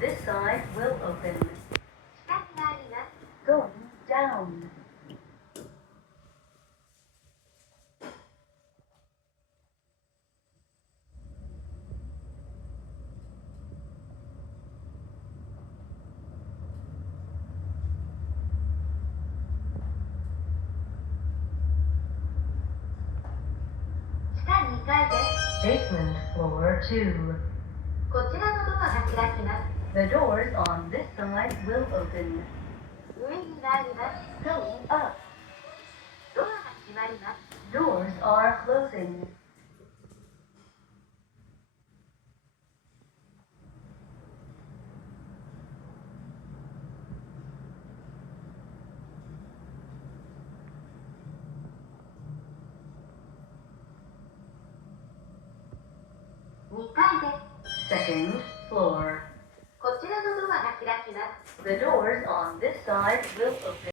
this side will open. 下になります。Going down. Basement floor 2. こちらのドアが開きます。The doors on this side will open. 上になります。Going up. ドアが閉まります。Doors are closing. Second floor. こちらのドアが開きます。The doors on this side will open.